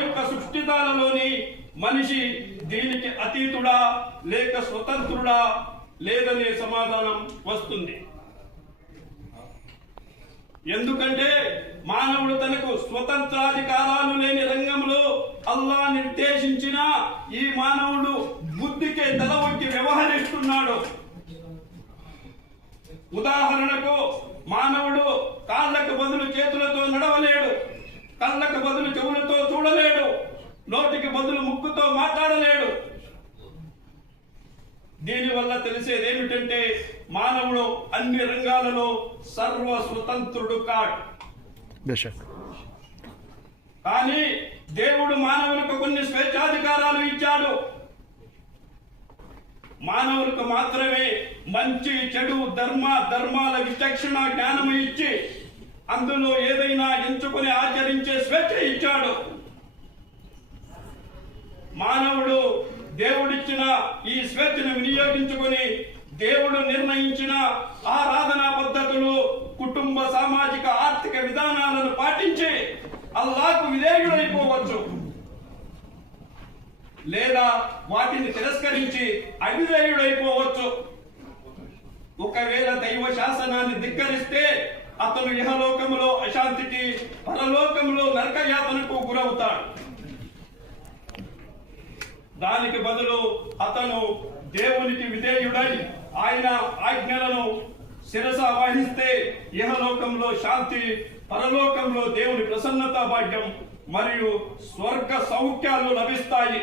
యొక్క సృష్టితాలలోని మనిషి దీనికి అతీతుడా లేక స్వతంత్రుడా లేదనే సమాధానం వస్తుంది. ఎందుకంటే మానవుడు తనకు స్వతంత్రాధికారాలు లేని రంగంలో అల్లా నిర్దేశించిన ఈ మానవుడు బుద్ధికే తల వంచి వ్యవహరిస్తున్నాడు. ఉదాహరణకు మానవుడు కాళ్ళకు బదులు చేతులతో నడవలేడు, కళ్ళకు బదులు చెవులతో చూడలేడు, నోటికి బదులు ముక్కుతో మాట్లాడలేడు. దీనివల్ల తెలిసేది ఏమిటంటే మానవుడు అన్ని రంగాలలో సర్వ స్వతంత్రుడు కాడు. కానీ దేవుడు మానవులకు కొన్ని స్వేచ్ఛాధికారాలు ఇచ్చాడు. మానవులకు మాత్రమే మంచి చెడు ధర్మాల విచక్షణ జ్ఞానం ఇచ్చి అందులో ఏదైనా ఎంచుకొని ఆచరించే స్వేచ్ఛ ఇచ్చాడు. మానవుడు దేవుడిచ్చిన ఈ స్వేచ్ఛను వినియోగించుకొని దేవుడు నిర్ణయించిన ఆరాధనా పద్ధతులు, కుటుంబ సామాజిక ఆర్థిక విధానాలను పాటించి అల్లాహ్కు విధేయుడైపోవచ్చు, లేదా వాటిని తిరస్కరించి అవిధేయుడైపోవచ్చు. ఒకవేళ దైవ శాసనాన్ని ధిక్కరిస్తే అతను ఇహలోకములో అశాంతికి, పరలోకములో నరకయాతనకు గురవుతాడు. దానికి బదులు అతను దేవునికి విధేయుడై ఆయన ఆజ్ఞలను శిరస వహిస్తే ఇహలోకంలో శాంతి, పరలోకంలో దేవుని ప్రసన్నత భాగ్యం మరియు స్వర్గ సౌఖ్యాలు లభిస్తాయి.